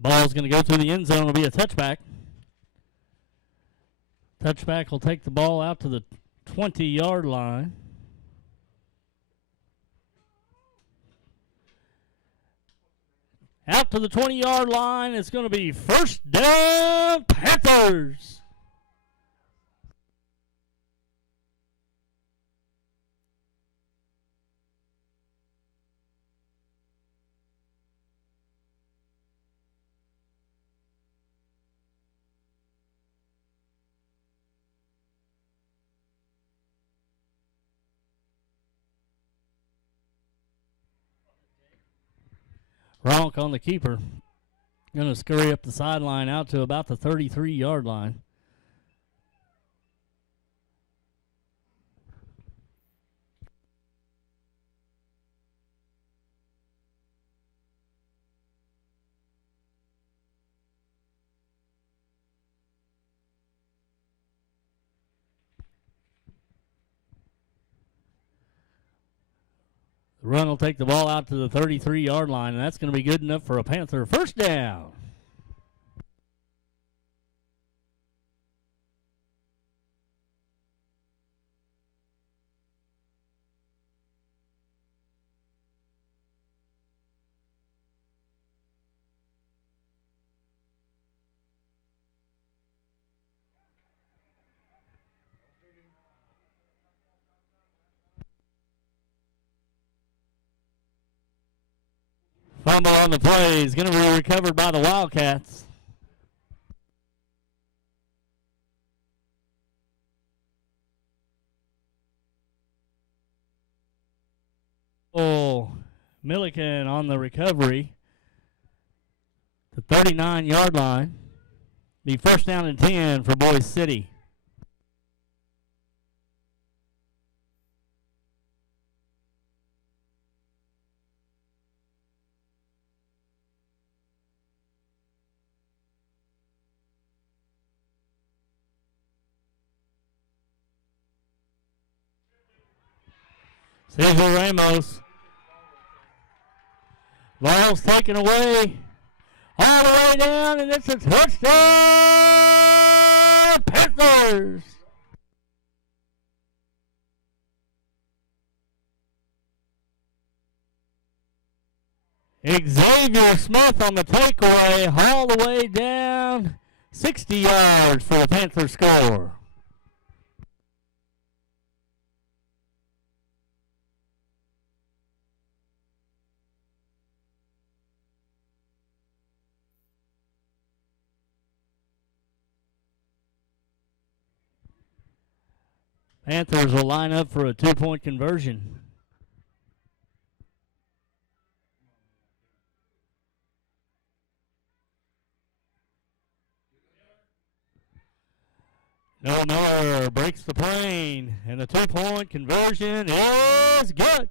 Ball's going to go through the end zone. It'll be a touchback. Touchback will take the ball out to the 20-yard line. Out to the 20-yard line. It's going to be first down, Panthers. Ronk on the keeper. Going to scurry up the sideline out to about the 33-yard line. The run will take the ball out to the 33-yard line, and that's going to be good enough for a Panther first down. Fumble on the play is going to be recovered by the Wildcats. Oh, Milliken on the recovery. The 39-yard line. Be first down and 10 for Boise City. Cesar Ramos. Ball's taken away. All the way down, and it's a touchdown, Panthers. Xavier Smith on the takeaway, all the way down, 60 yards for the Panther score. Panthers will line up for a two-point conversion. Noah Miller breaks the plane, and the two-point conversion is good.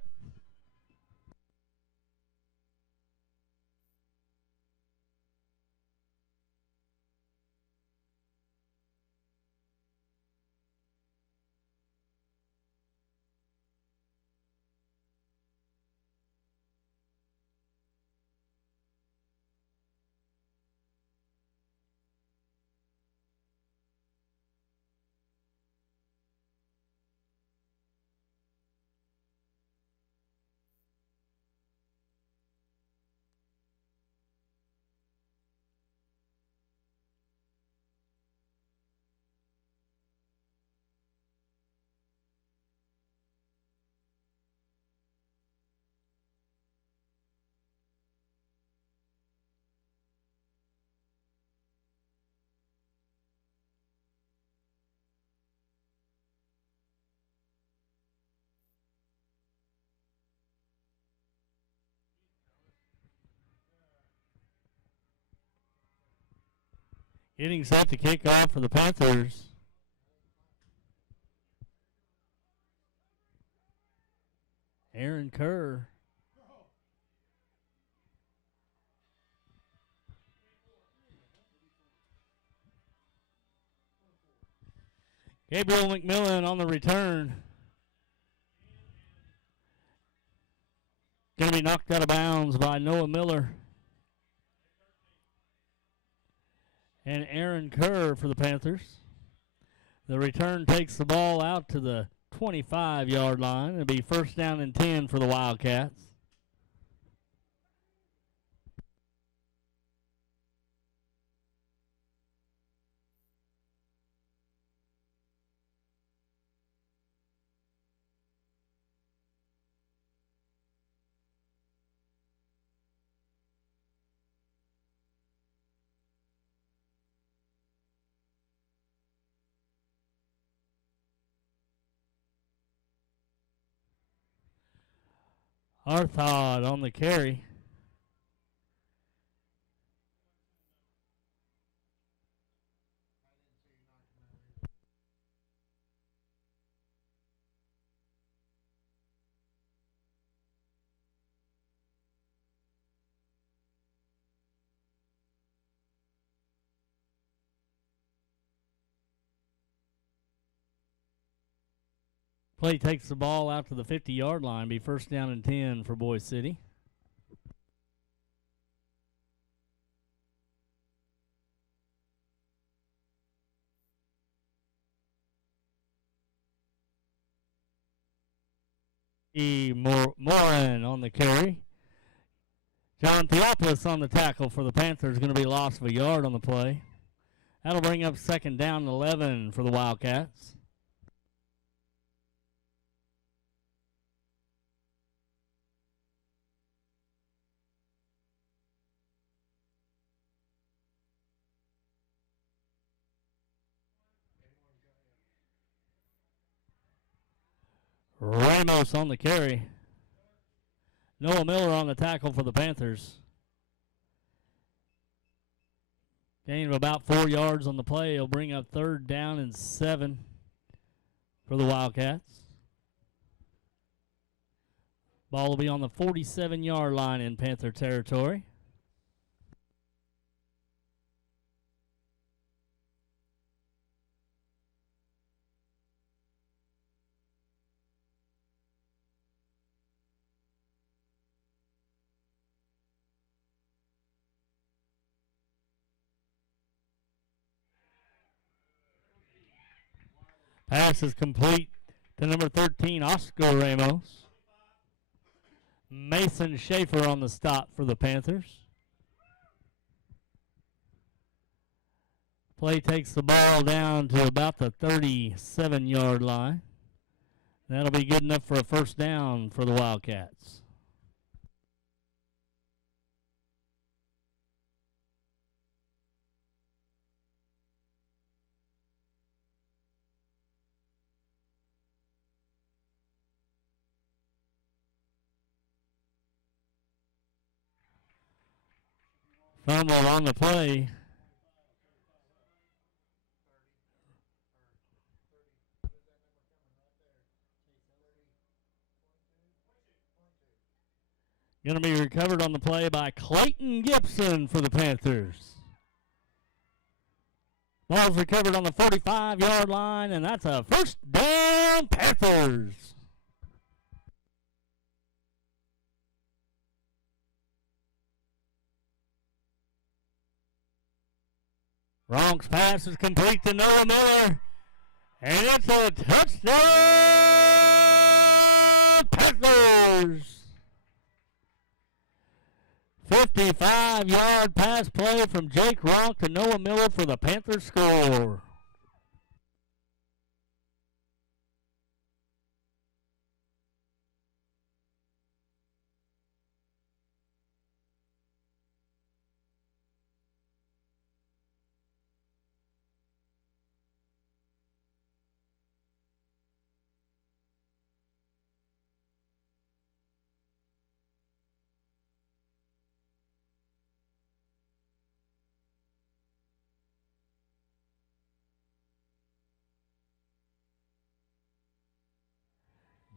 Getting set to kick off for the Panthers. Aaron Kerr. Gabriel McMillan on the return. Going to be knocked out of bounds by Noah Miller. and Aaron Kerr for the Panthers. The return takes the ball out to the 25-yard line. It'll be first down and 10 for the Wildcats. Arthod on the carry. Play takes the ball out to the 50-yard line. Be first down and 10 for Boise City. Morin on the carry. John Theopolis on the tackle for the Panthers. Going to be a loss of a yard on the play. That'll bring up second down and 11 for the Wildcats. Ramos on the carry. Noah Miller on the tackle for the Panthers. Gain of about 4 yards on the play. He'll bring up third down and 7 for the Wildcats. Ball will be on the 47-yard line in Panther territory. Pass is complete to number 13, Oscar Ramos. Mason Schaefer on the stop for the Panthers. Play takes the ball down to about the 37-yard line. That'll be good enough for a first down for the Wildcats. Fumble on the play. Going to be recovered on the play by Clayton Gibson for the Panthers. Ball's recovered on the 45-yard line, and that's a first down, Panthers. Ronks pass is complete to Noah Miller, and it's a touchdown, Panthers. 55-yard pass play from Jake Ronk to Noah Miller for the Panthers score.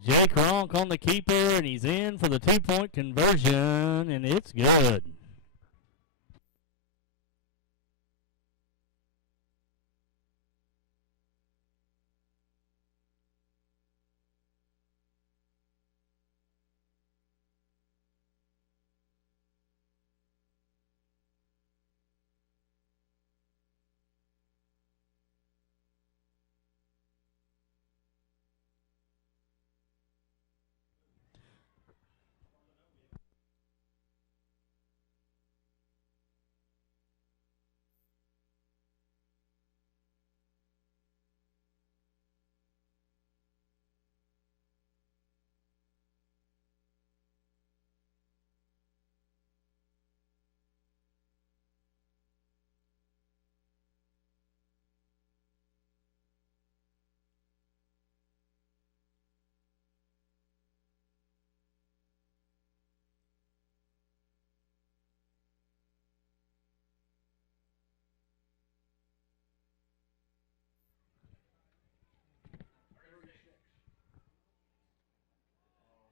Jake Ronk on the keeper, and he's in for the two-point conversion, and it's good.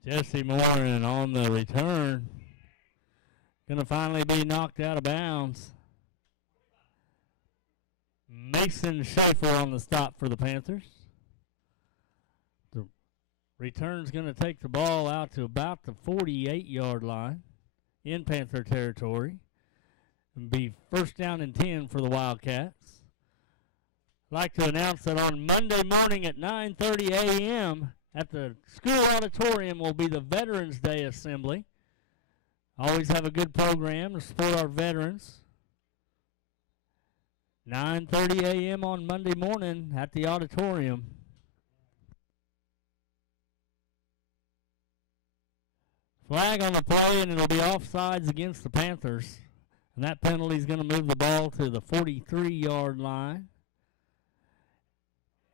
Jesse Morin on the return. Going to finally be knocked out of bounds. Mason Schaefer on the stop for the Panthers. The return's going to take the ball out to about the 48-yard line in Panther territory and be first down and 10 for the Wildcats. I'd like to announce that on Monday morning at 9:30 a.m. at the school auditorium will be the Veterans Day Assembly. Always have a good program to support our veterans. 9:30 a.m. on Monday morning at the auditorium. Flag on the play, and it'll be offsides against the Panthers. And that penalty is going to move the ball to the 43-yard line.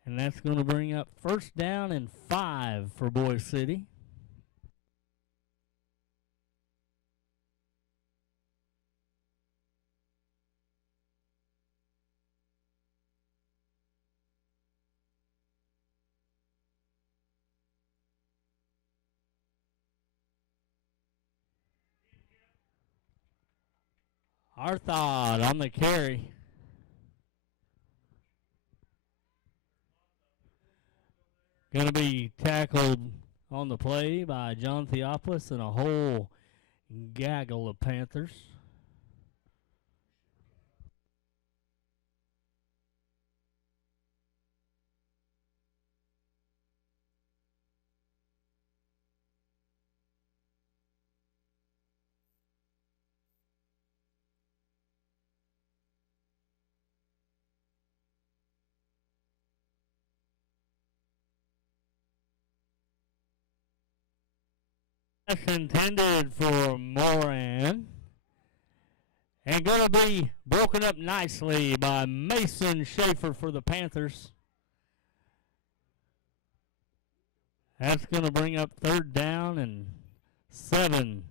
And that's going to bring up first down and 5 for Boise City. Arthod on the carry. Going to be tackled on the play by John Theopolis and a whole gaggle of Panthers. Intended for Moran. And going to be broken up nicely by Mason Schaefer for the Panthers. That's going to bring up third down and 7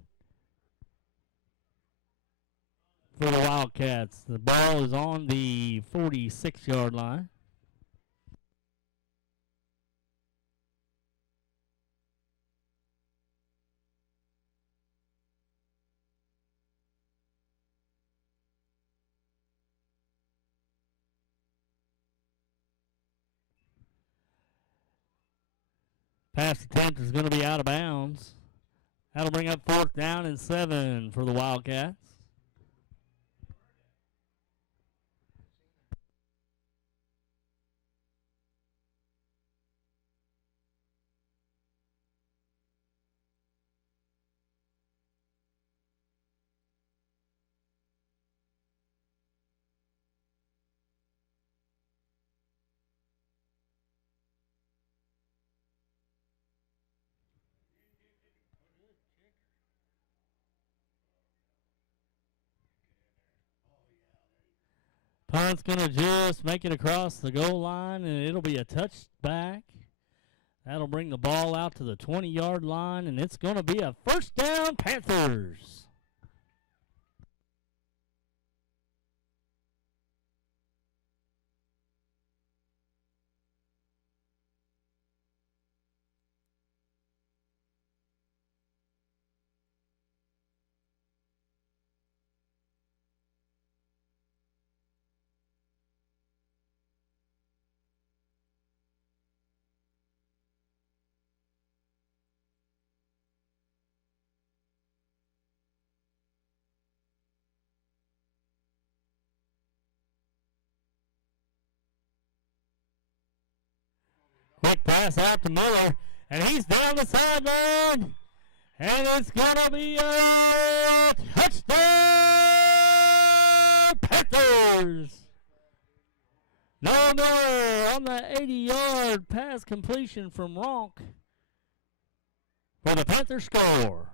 for the Wildcats. The ball is on the 46-yard line. Pass attempt is going to be out of bounds. That'll bring up fourth down and 7 for the Wildcats. Punt's going to just make it across the goal line, and it'll be a touchback. That'll bring the ball out to the 20-yard line, and it's going to be a first down, Panthers. Quick pass out to Miller, and he's down the sideline, and it's going to be a touchdown, Panthers. Noah Miller on the 80-yard pass completion from Ronk for the Panthers score.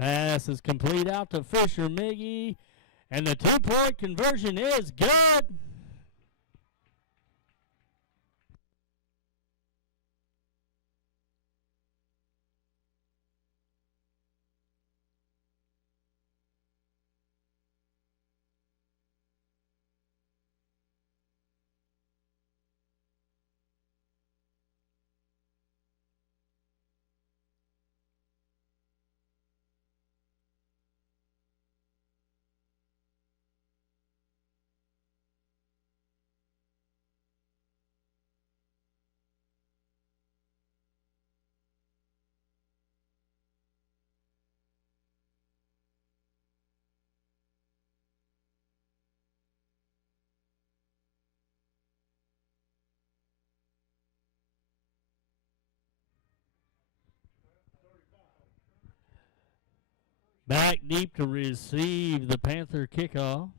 Pass is complete out to Fisher Miggy, and the two-point conversion is good. Back deep to receive the Panther kickoff.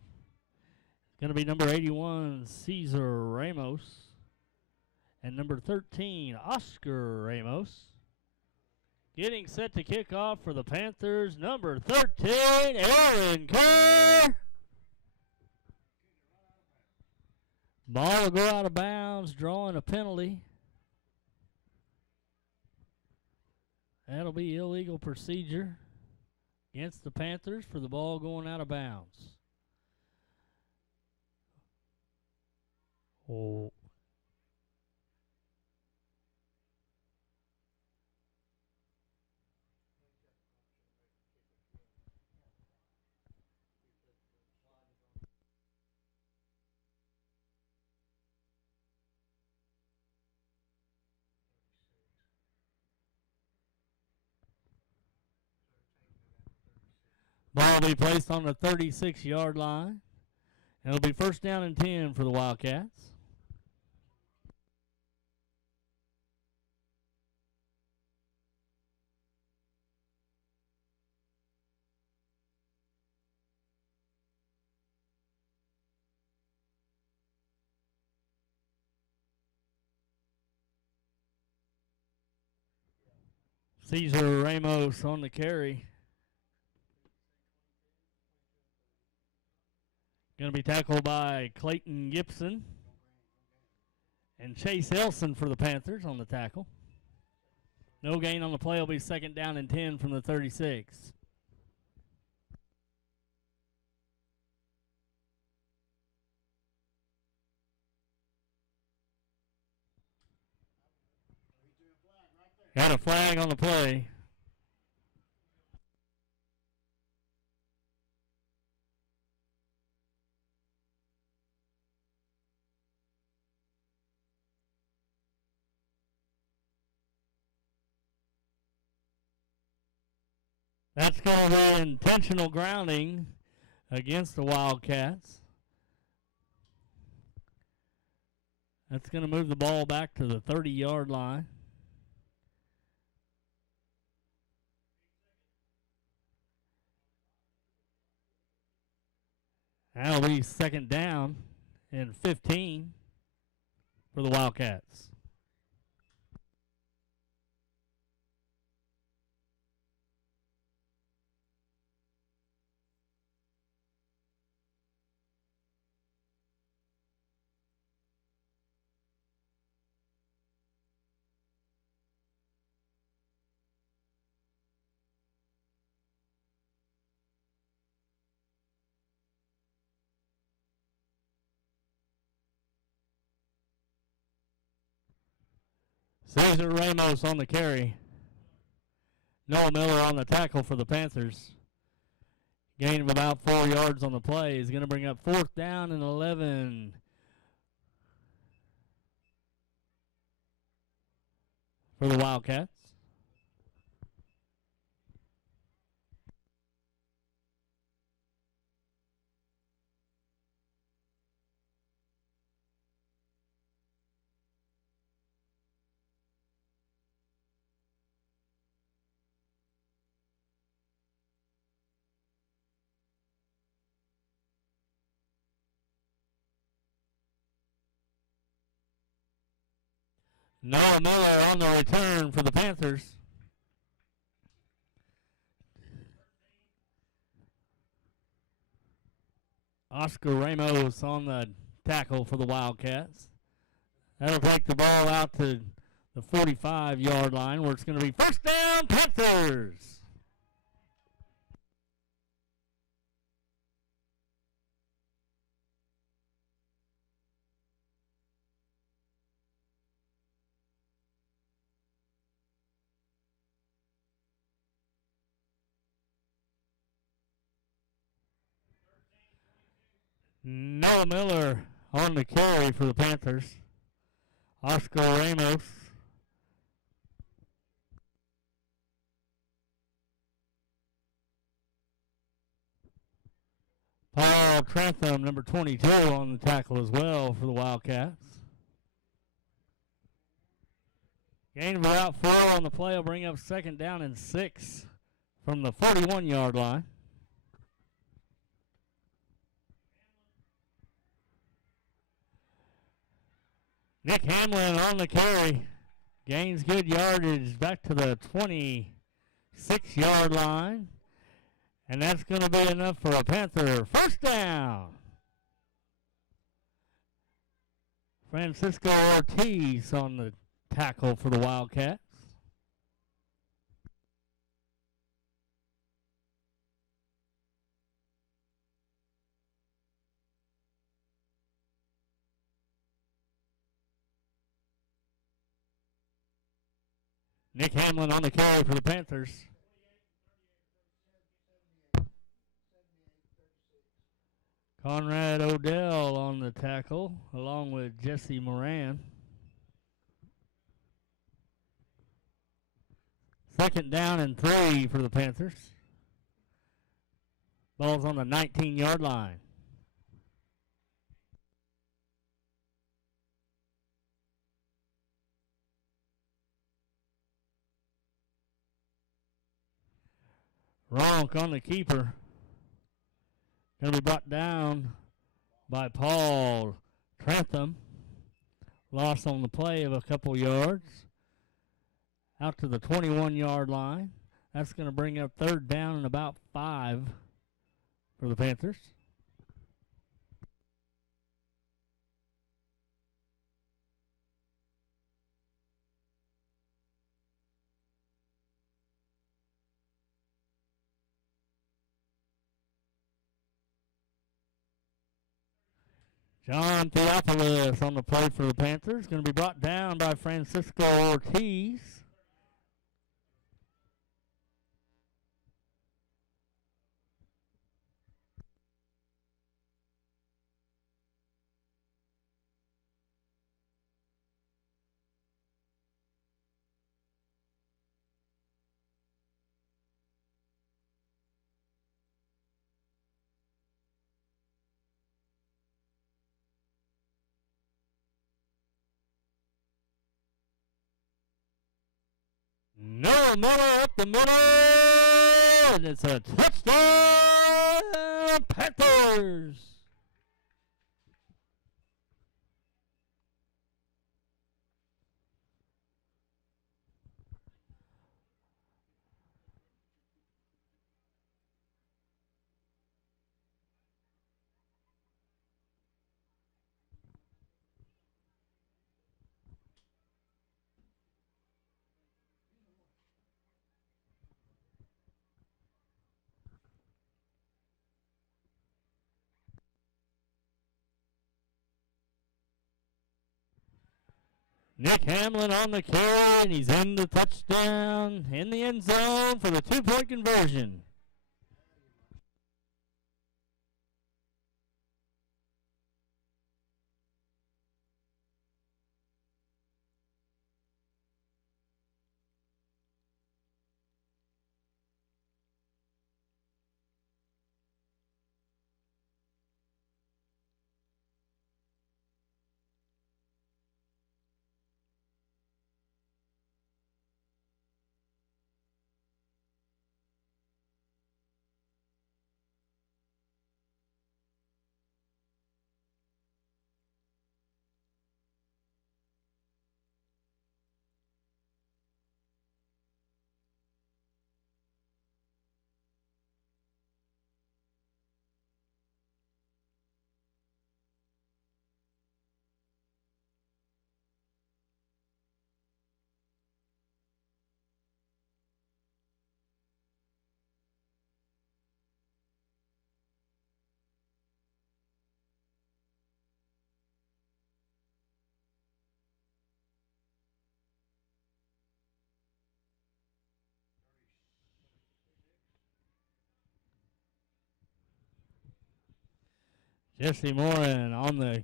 Going to be number 81, Cesar Ramos, and number 13, Oscar Ramos. Getting set to kick off for the Panthers, number 13, Aaron Kerr. Ball will go out of bounds, drawing a penalty. That'll be illegal procedure against the Panthers for the ball going out of bounds. Oh. Ball will be placed on the 36-yard line. And it'll be first down and 10 for the Wildcats. Cesar Ramos on the carry. Going to be tackled by Clayton Gibson. And Chase Elson for the Panthers on the tackle. No gain on the play. Will be second down and 10 from the 36. Got a flag on the play. That's going to be intentional grounding against the Wildcats. That's going to move the ball back to the 30-yard line. That'll be second down and 15 for the Wildcats. Cesar Ramos on the carry. Noah Miller on the tackle for the Panthers. Gain of about 4 yards on the play is going to bring up fourth down and 11 for the Wildcats. Noah Miller on the return for the Panthers. Oscar Ramos on the tackle for the Wildcats. That'll take the ball out to the 45-yard line where it's going to be first down, Panthers. Noah Miller on the carry for the Panthers. Oscar Ramos. Paul Trantham, number 22, on the tackle as well for the Wildcats. Gain of about 4 on the play will bring up second down and 6 from the 41-yard line. Nick Hamlin on the carry. Gains good yardage back to the 26-yard line. And that's going to be enough for a Panther first down. Francisco Ortiz on the tackle for the Wildcats. Nick Hamlin on the carry for the Panthers. Conrad Odell on the tackle, along with Jesse Moran. Second down and 3 for the Panthers. Ball's on the 19-yard line. Ronk on the keeper. Going to be brought down by Paul Trantham. Loss on the play of a couple yards. Out to the 21-yard line. That's going to bring up third down and about 5 for the Panthers. John Theophilus on the play for the Panthers. Going to be brought down by Francisco Ortiz. Noah Miller up the middle, and it's a touchdown, Panthers. Nick Hamlin on the carry, and he's in the touchdown in the end zone for the 2-point conversion. Jesse Morin on the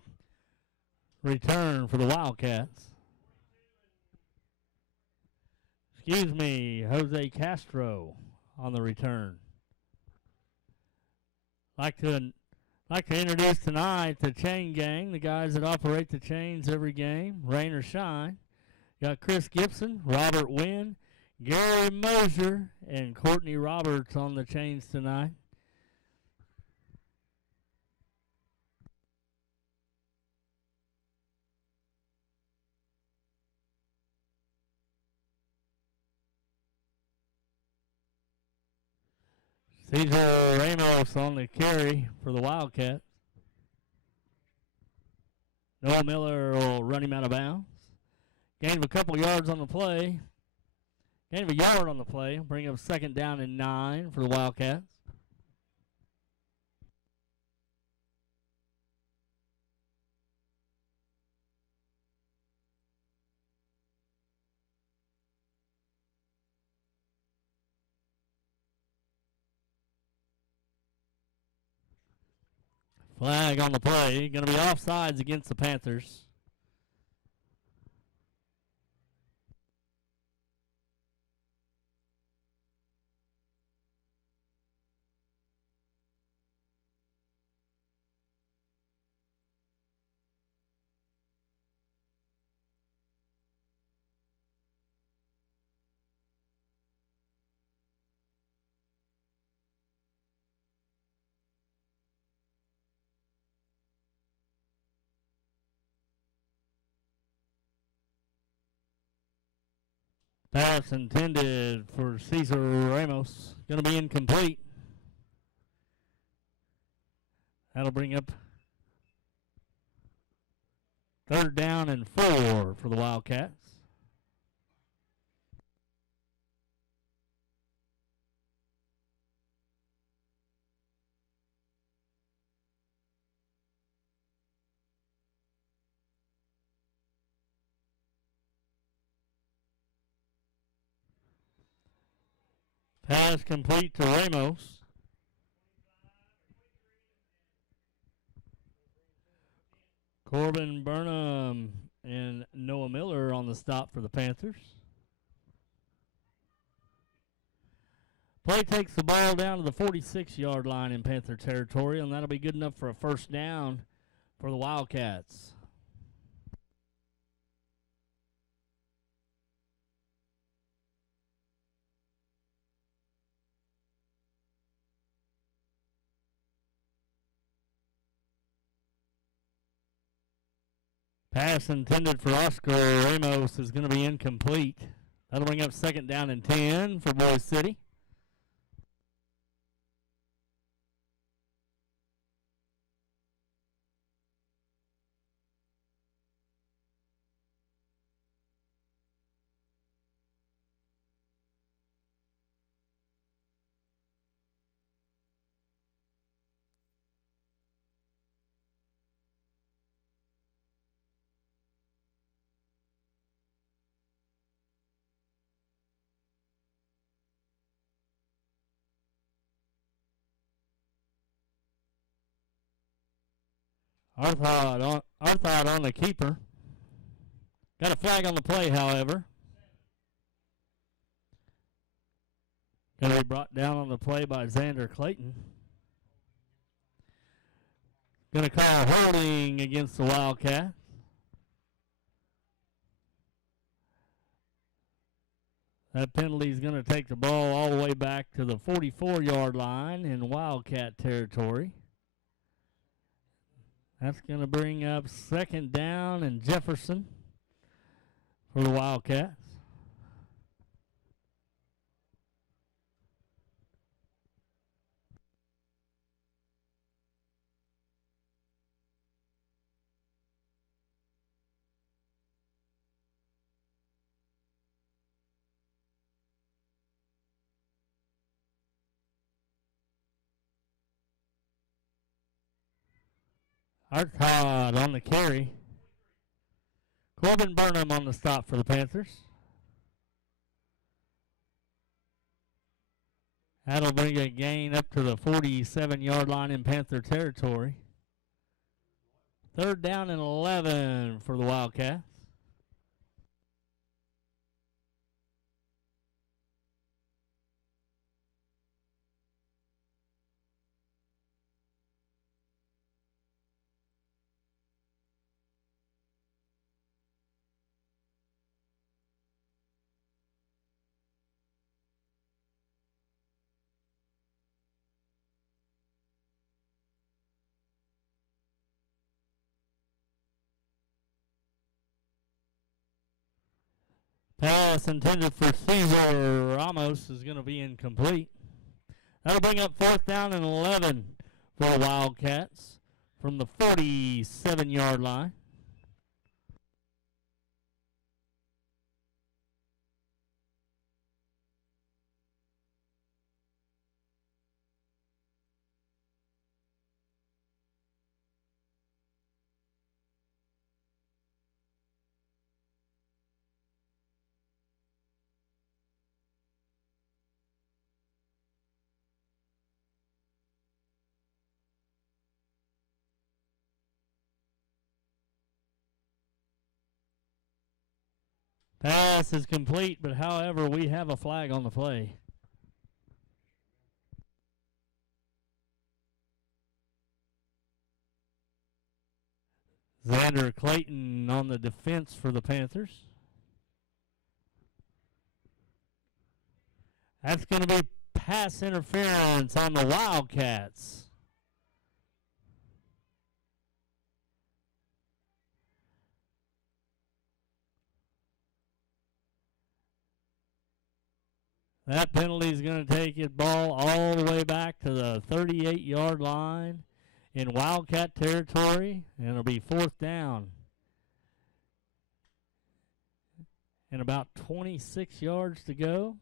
return for the Wildcats. Excuse me, Jose Castro on the return. Like to introduce tonight the chain gang, the guys that operate the chains every game, rain or shine. Got Chris Gibson, Robert Wynn, Gary Mosier, and Courtney Roberts on the chains tonight. Cesar Ramos on the carry for the Wildcats. Noah Miller will run him out of bounds. Gain of a couple yards on the play. Gain of a yard on the play. Bring up 2nd down and 9 for the Wildcats. Flag on the play. Going to be offsides against the Panthers. Pass intended for Cesar Ramos. Going to be incomplete. That'll bring up 3rd down and 4 for the Wildcats. Pass complete to Ramos. Corbin Burnham and Noah Miller on the stop for the Panthers. Play takes the ball down to the 46-yard line in Panther territory, and that'll be good enough for a 1st down for the Wildcats. Pass intended for Oscar Ramos is going to be incomplete. That'll bring up 2nd down and 10 for Boise City. Arthod on the keeper. Got a flag on the play, however. Going to be brought down on the play by Xander Clayton. Going to call holding against the Wildcats. That penalty is going to take the ball all the way back to the 44-yard line in Wildcat territory. That's going to bring up 2nd down and Jefferson for the Wildcats. Arthod on the carry. Corbin Burnham on the stop for the Panthers. That'll bring a gain up to the 47-yard line in Panther territory. Third down and 11 for the Wildcats. Pass intended for Cesar Ramos is going to be incomplete. That'll bring up fourth down and 11 for the Wildcats from the 47-yard line. Pass is complete, but however, we have a flag on the play. Xander Clayton on the defense for the Panthers. That's going to be pass interference on the Wildcats. That penalty is going to take it ball all the way back to the 38-yard line in Wildcat territory, and it'll be fourth down. And about 26 yards to go.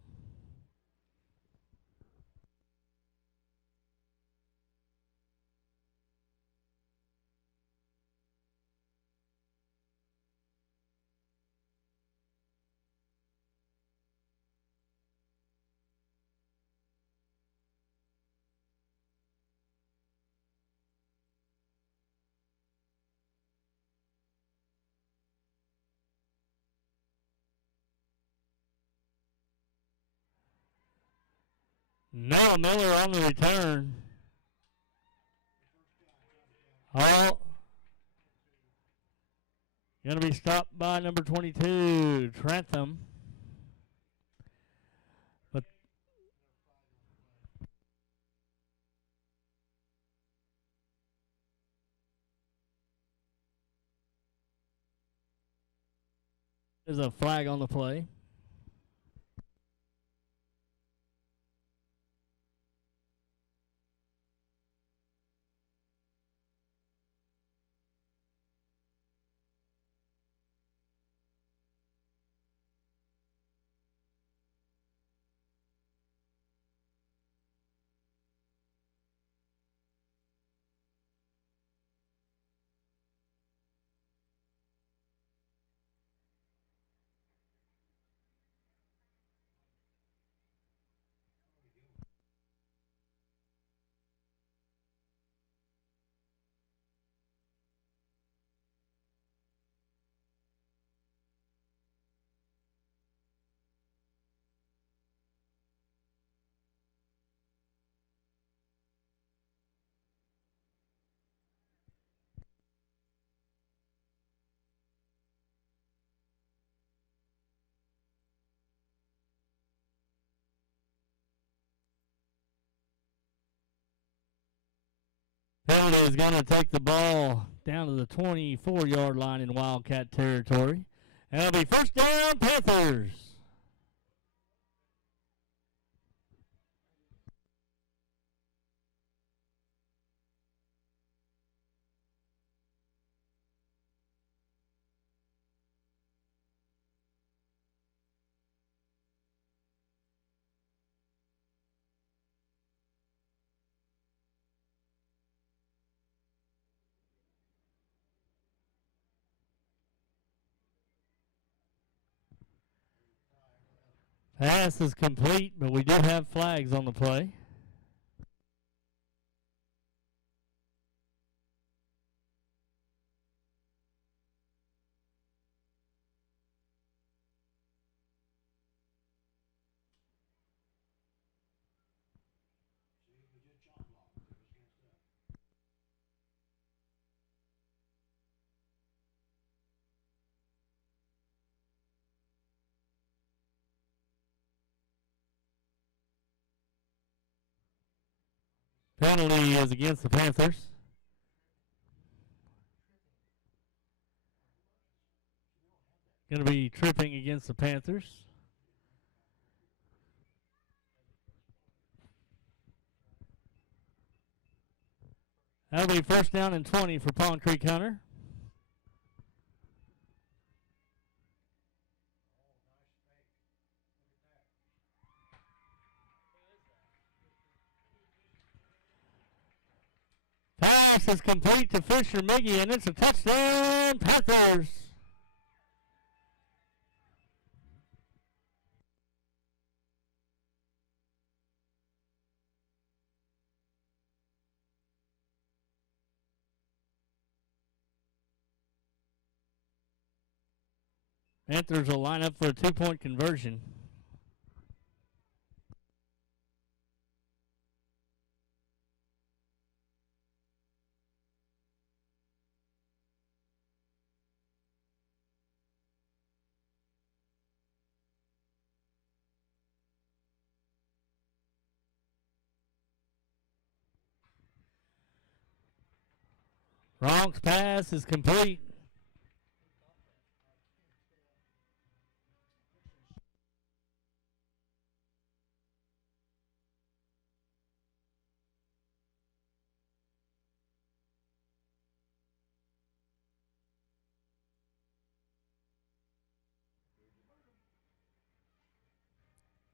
Noah Miller on the return. All going to be stopped by number 22, Trentham. But there's a flag on the play. Penalty is going to take the ball down to the 24-yard line in Wildcat territory. And it'll be first down, Panthers. Pass is complete, but we do have flags on the play. Penalty is against the Panthers. Going to be tripping against the Panthers. That'll be first down and 20 for Pond Creek Hunter. Pass is complete to Fisher Miggy, and it's a touchdown, Panthers. Panthers will line up for a 2-point conversion. Wrong's pass is complete.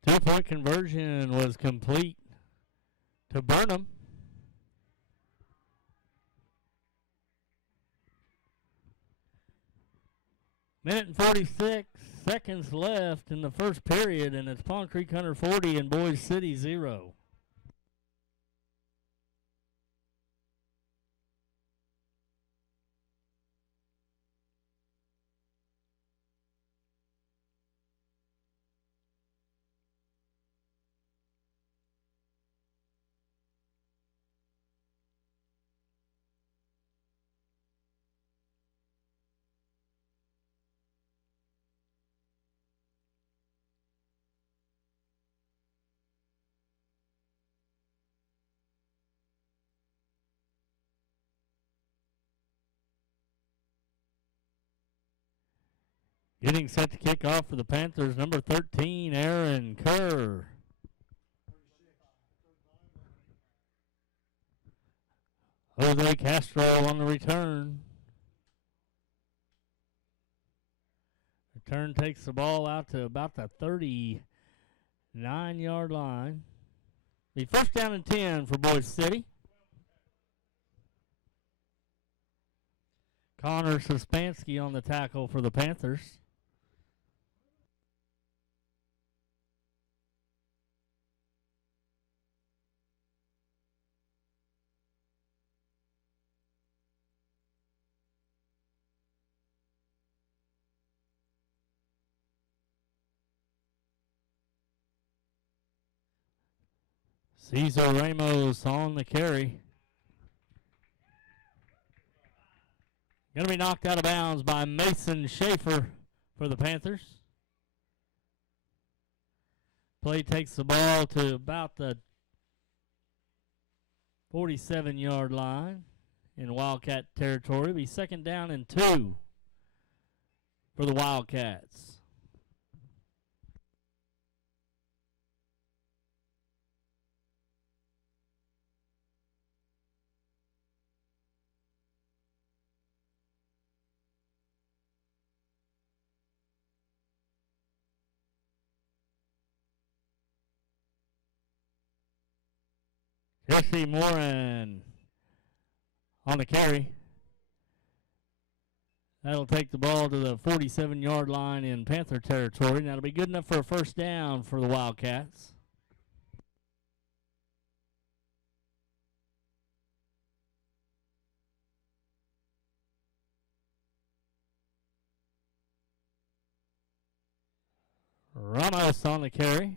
Two-point conversion was complete to Burnham. Minute and 46 seconds left in the first period, and it's Pond Creek Hunter 40 and Boise City 0. Getting set to kick off for the Panthers, number 13, Aaron Kerr. Jose Castro on the return. Return takes the ball out to about the 39-yard line. Be first down and 10 for Boise City. Connor Suspansky on the tackle for the Panthers. Cesar Ramos on the carry. Going to be knocked out of bounds by Mason Schaefer for the Panthers. Play takes the ball to about the 47-yard line in Wildcat territory. It'll be second down and 2 for the Wildcats. Jesse Moran on the carry. That'll take the ball to the 47-yard line in Panther territory. And that'll be good enough for a first down for the Wildcats. Ramos on the carry.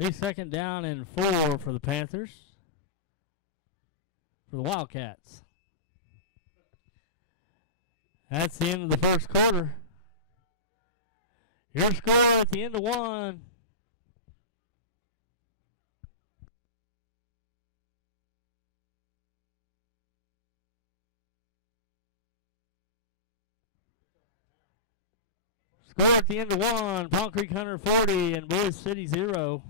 A second down and 4 for the Panthers. For the Wildcats. That's the end of the first quarter. Your score at the end of one. Score at the end of one. Palm Creek Hunter 40 and Boise City 0.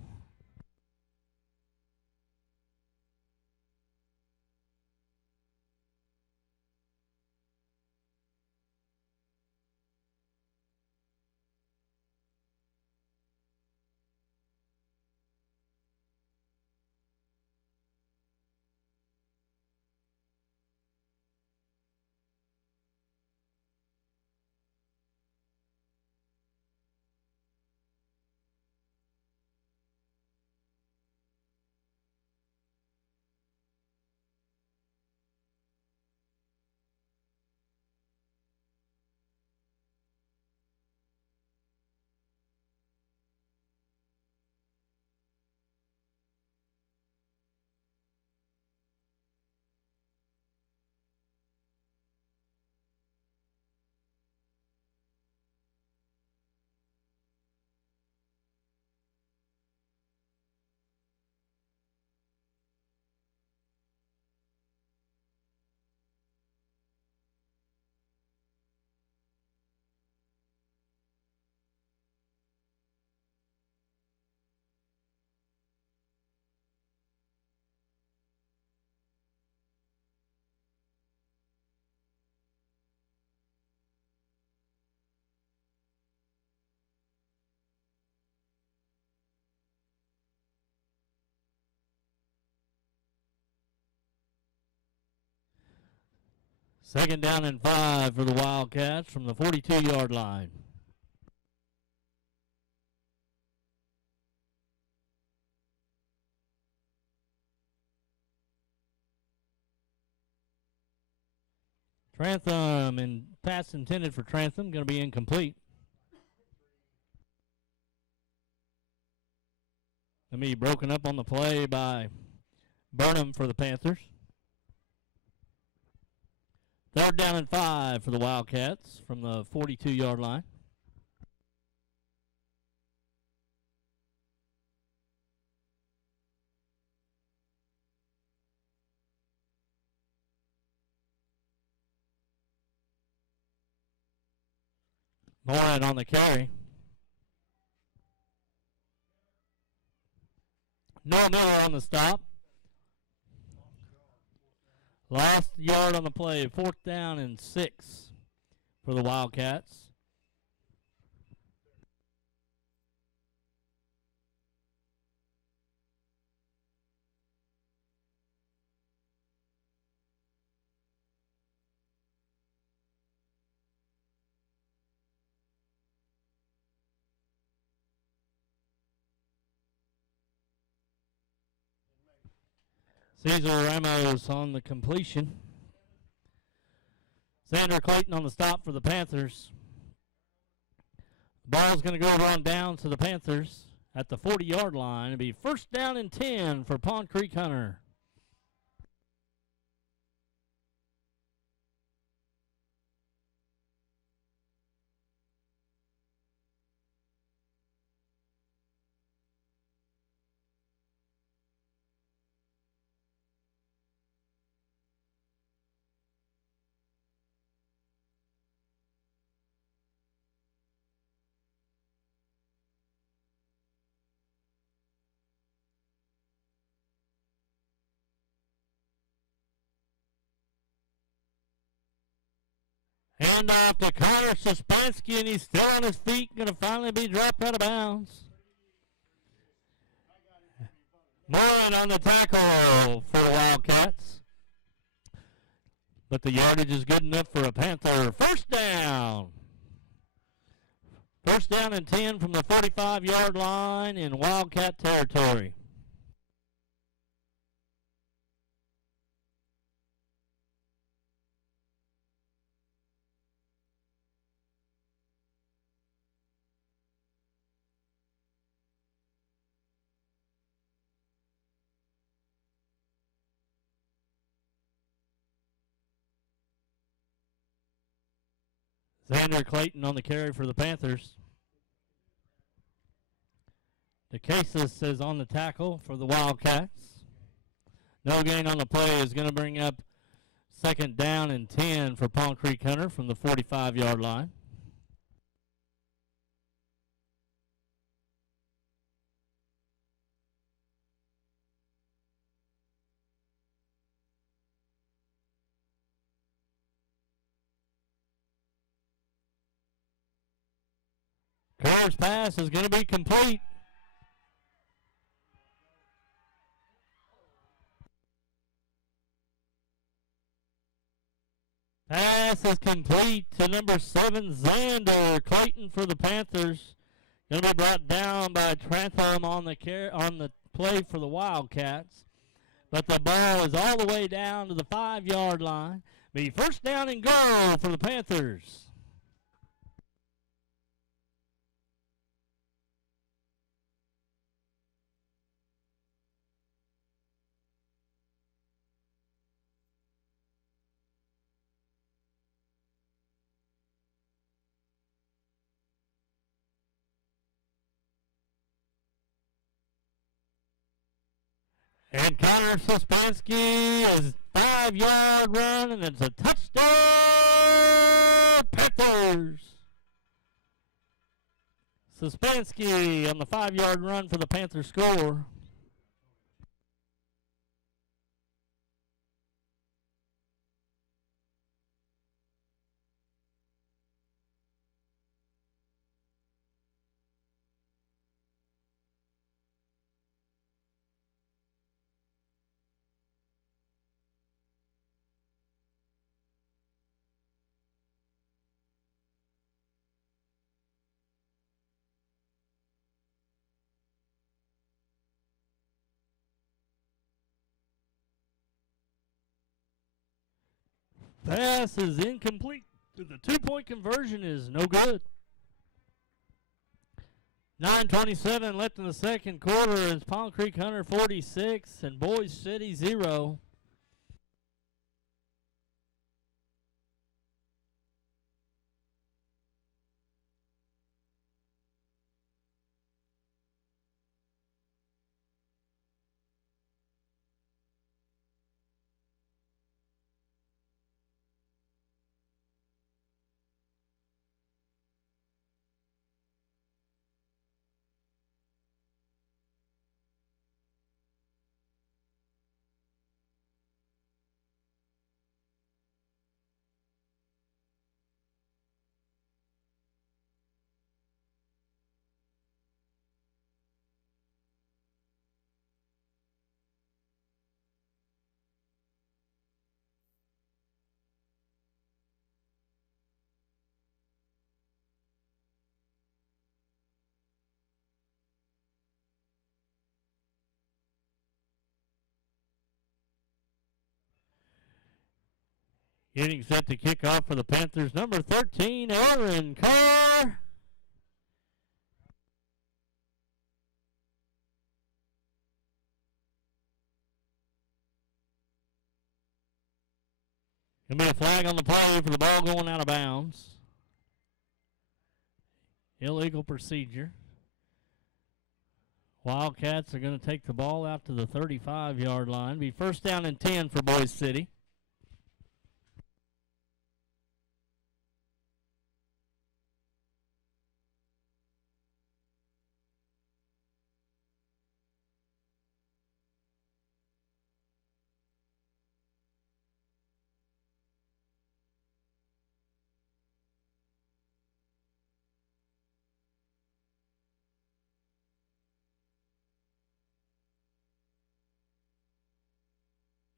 Second down and 5 for the Wildcats from the 42-yard line. Trantham, and pass intended for Trantham, going to be incomplete. Going to be broken up on the play by Burnham for the Panthers. Third down and 5 for the Wildcats from the 42-yard line. Moran on the carry. Noah Miller on the stop. Lost yard on the play. Fourth down and 6 for the Wildcats. Cesar Ramos on the completion. Xander Clayton on the stop for the Panthers. Ball's going to go run down to the Panthers at the 40-yard line. It'll be first down and 10 for Pond Creek Hunter. Hand off to Connor Suspansky, and he's still on his feet. Going to finally be dropped out of bounds. Moran on the tackle for the Wildcats. But the yardage is good enough for a Panther. First down. First down and 10 from the 45-yard line in Wildcat territory. Xander Clayton on the carry for the Panthers. DeCasis is on the tackle for the Wildcats. No gain on the play is going to bring up second down and 10 for Palm Creek Hunter from the 45-yard line. Kerr's pass is going to be complete. Pass is complete to number 7, Xander Clayton for the Panthers. Going to be brought down by Trantham on the play for the Wildcats. But the ball is all the way down to the 5-yard line. Be first down and goal for the Panthers. And Connor Suspansky is 5-yard run, and it's a touchdown, Panthers. Suspansky on the 5-yard run for the Panthers score. Pass is incomplete. The 2-point conversion is no good. 9:27 left in the second quarter. It's Palm Creek Hunter 46 and Boise City 0. Getting set to kick off for the Panthers, number 13, Aaron Carr. Going to be a flag on the play for the ball going out of bounds. Illegal procedure. Wildcats are going to take the ball out to the 35-yard line. Be first down and 10 for Boise City.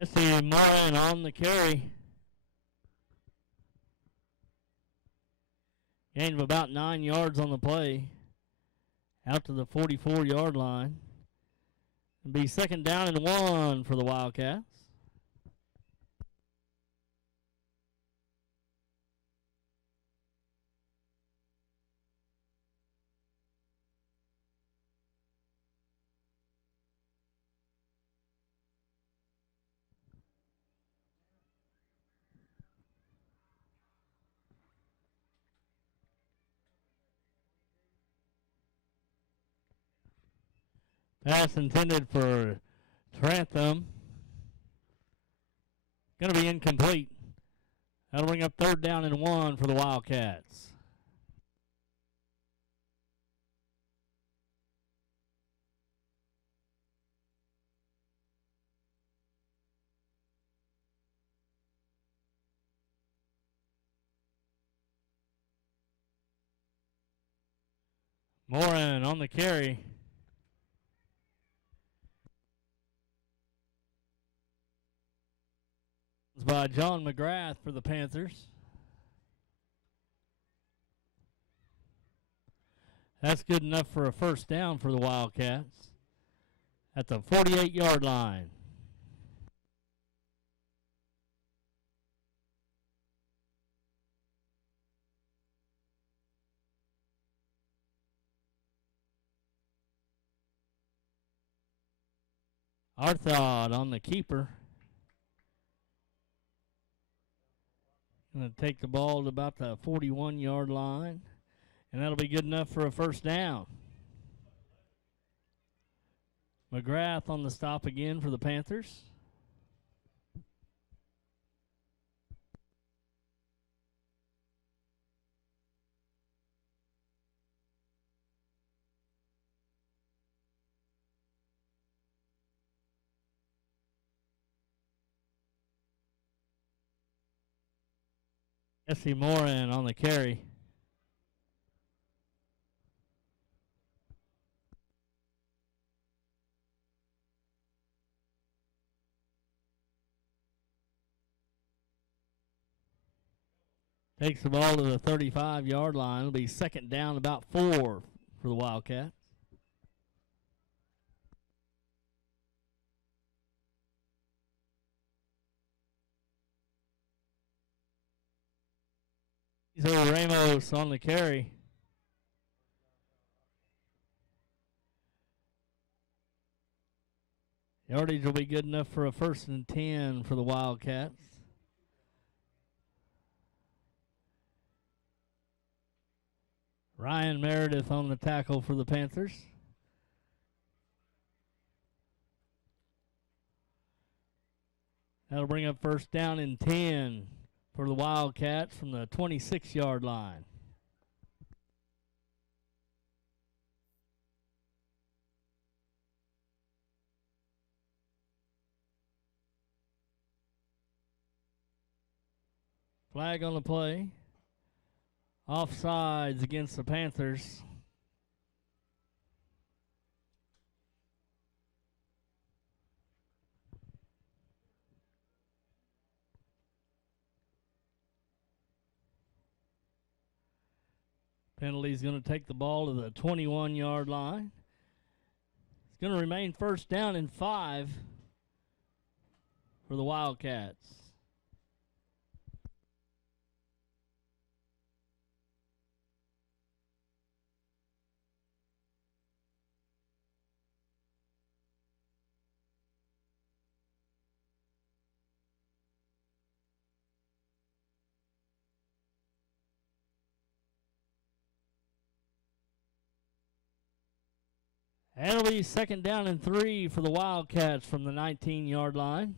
Jesse Moran on the carry. Gain of about 9 yards on the play. Out to the 44-yard line. It'll be second down and 1 for the Wildcats. Pass intended for Trantham. Going to be incomplete. That'll bring up 3rd down and 1 for the Wildcats. Moran on the carry. By John McGrath for the Panthers. That's good enough for a 1st down for the Wildcats at the 48-yard line. Arthod on the keeper. Going to take the ball to about the 41-yard line, and that'll be good enough for a 1st down. McGrath on the stop again for the Panthers. Jesse Moran on the carry. Takes the ball to the 35-yard line. It'll be 2nd down, about 4 for the Wildcats. So Ramos on the carry. Yardage will be good enough for a 1st and 10 for the Wildcats. Ryan Meredith on the tackle for the Panthers. That'll bring up 1st down and 10 for the Wildcats from the 26-yard line. Flag on the play. Offsides against the Panthers. Penalty's going to take the ball to the 21-yard line. It's going to remain 1st down and 5 for the Wildcats. And it'll be 2nd down and 3 for the Wildcats from the 19-yard line.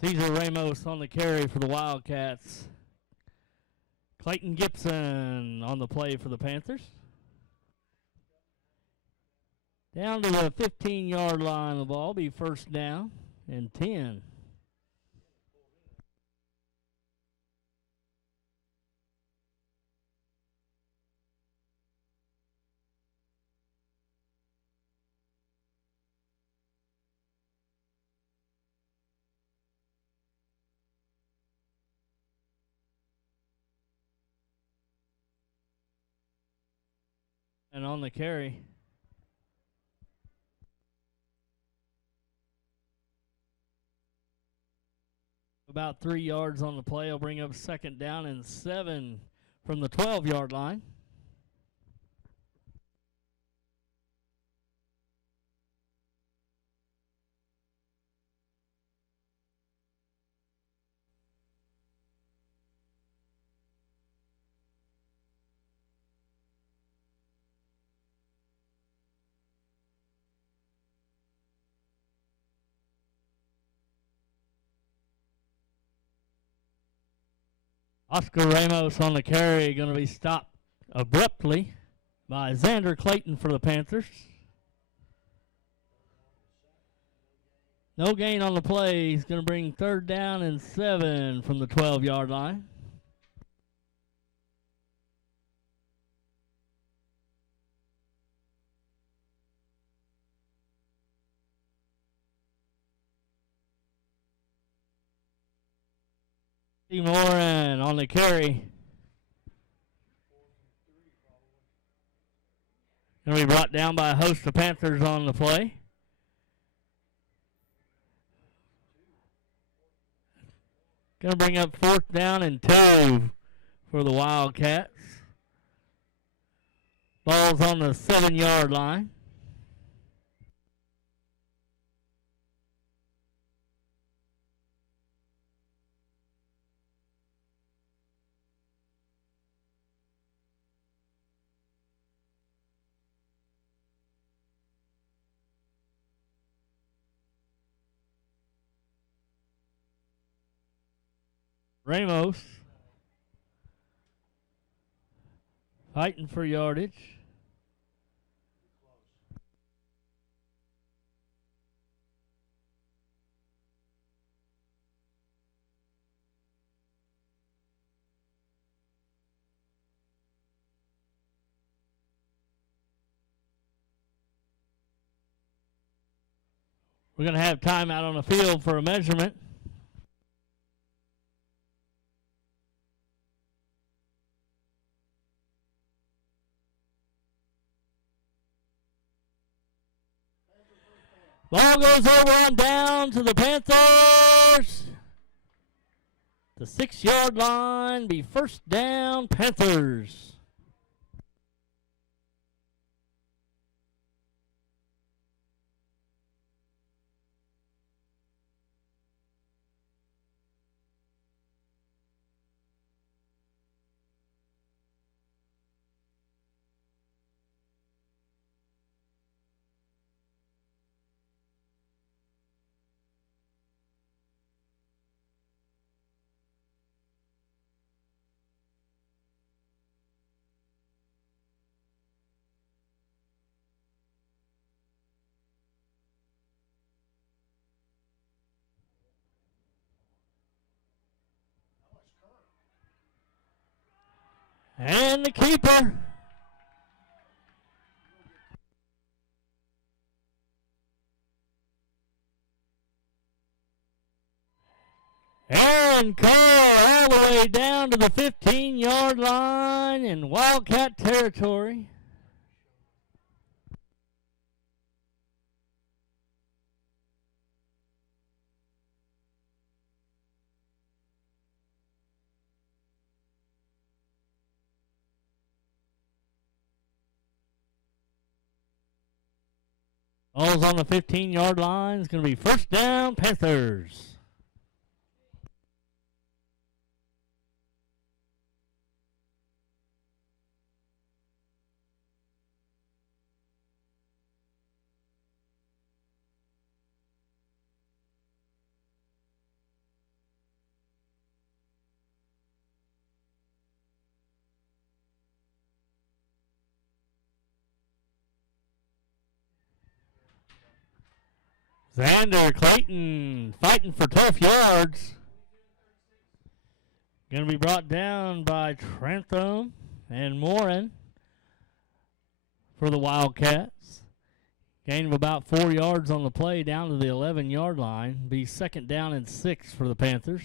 Cesar Ramos on the carry for the Wildcats. Clayton Gibson on the play for the Panthers. Down to the 15-yard line, the ball be 1st down and 10. And on the carry, about 3 yards on the play will bring up 2nd down and 7 from the 12-yard line. Oscar Ramos on the carry, going to be stopped abruptly by Xander Clayton for the Panthers. No gain on the play. He's going to bring 3rd down and 7 from the 12-yard line. Moran on the carry. Going to be brought down by a host of Panthers on the play. Going to bring up 4th down and 2 for the Wildcats. Ball's on the 7-yard line. Ramos fighting for yardage. We're going to have time out on the field for a measurement. Ball goes over on down to the Panthers. The 6-yard line, be 1st down, Panthers. And the keeper. Aaron Carr all the way down to the 15-yard line in Wildcat territory. Ball's on the 15-yard line. It's going to be 1st down, Panthers. Xander Clayton fighting for tough yards. Going to be brought down by Trantham and Morin for the Wildcats. Gain of about 4 yards on the play down to the 11-yard line. Be 2nd down and 6 for the Panthers.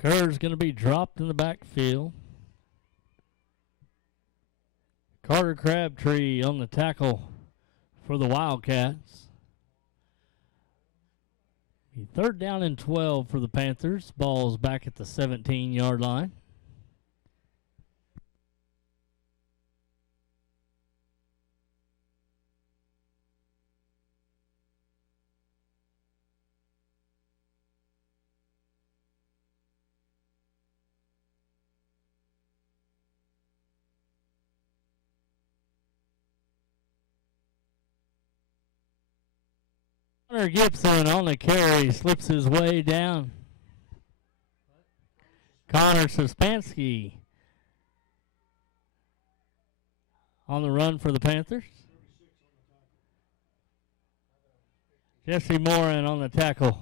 Kerr's going to be dropped in the backfield. Carter Crabtree on the tackle for the Wildcats. 3rd down and 12 for the Panthers. Ball's back at the 17-yard line. Connor Gibson on the carry, slips his way down. Connor Sospansky on the run for the Panthers. Jesse Morin on the tackle.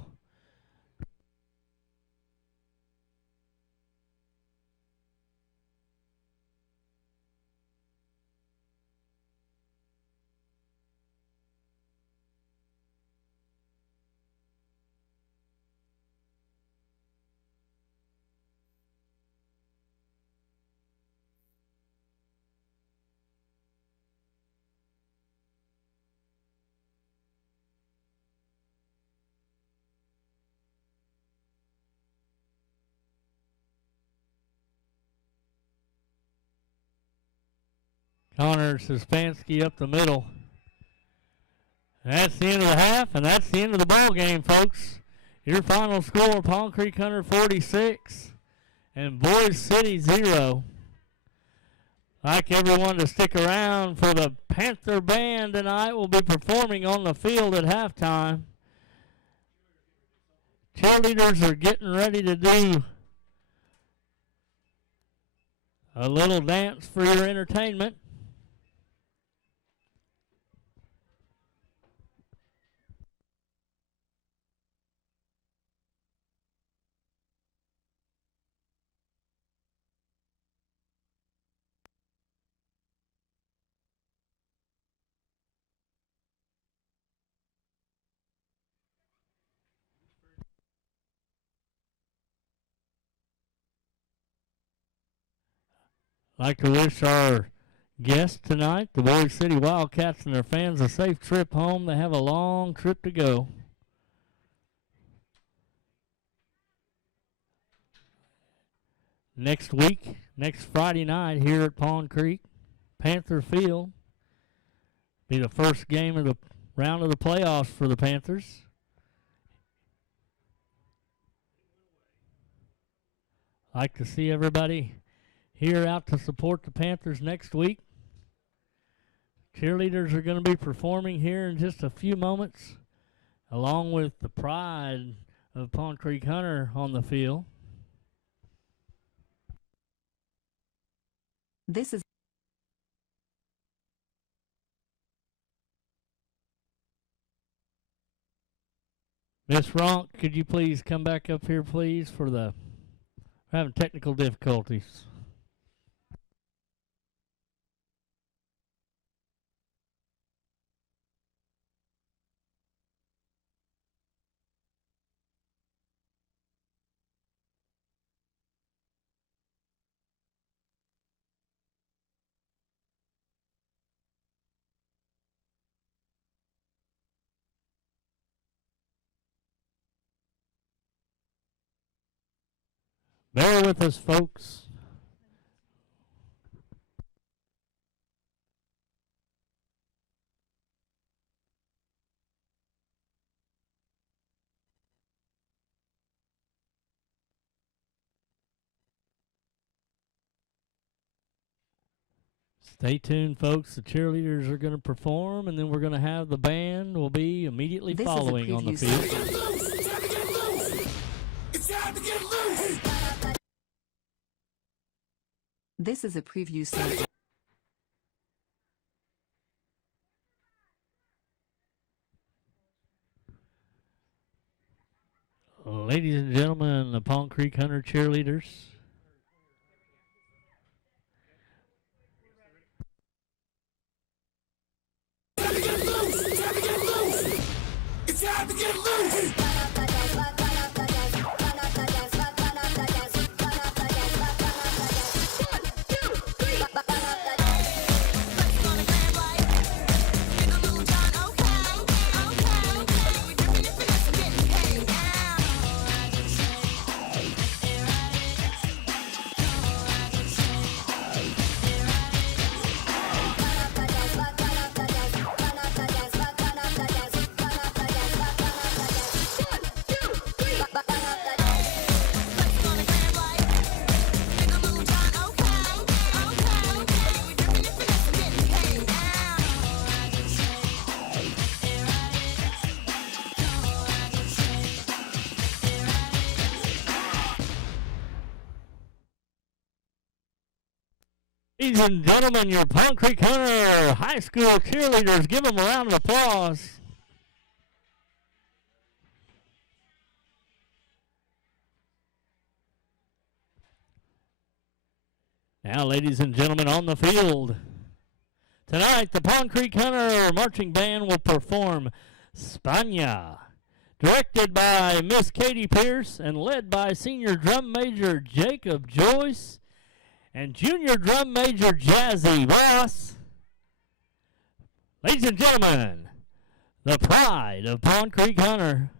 Connor Sospansky up the middle. That's the end of the half, and that's the end of the ball game, folks. Your final score, Palm Creek Hunter 46 and Boise City 0. I'd like everyone to stick around for the Panther Band tonight. Will be performing on the field at halftime. Cheerleaders are getting ready to do a little dance for your entertainment. I'd like to wish our guests tonight, the Boise City Wildcats and their fans, a safe trip home. They have a long trip to go. Next week, next Friday night here at Pond Creek, Panther Field, be the first game of the round of the playoffs for the Panthers. I'd like to see everybody here out to support the Panthers next week. Cheerleaders are going to be performing here in just a few moments, along with the pride of Pond Creek Hunter on the field. This is Miss Ronk, could you please come back up here, please, for we're having technical difficulties. Bear with us, folks. Stay tuned, folks. The cheerleaders are going to perform, and then we're going to have the band will be immediately following on the field. It's time to get loose. This is a preview sample. Ladies and gentlemen, the Pond Creek Hunter cheerleaders. It's time to get loose. Ladies and gentlemen, your Pond Creek Hunter High School cheerleaders, give them a round of applause. Now, ladies and gentlemen, on the field. Tonight, the Pond Creek Hunter Marching Band will perform Spagna, directed by Miss Katie Pierce and led by Senior Drum Major Jacob Joyce and Junior Drum Major Jazzy Ross. Ladies and gentlemen, the pride of Pond Creek Hunter.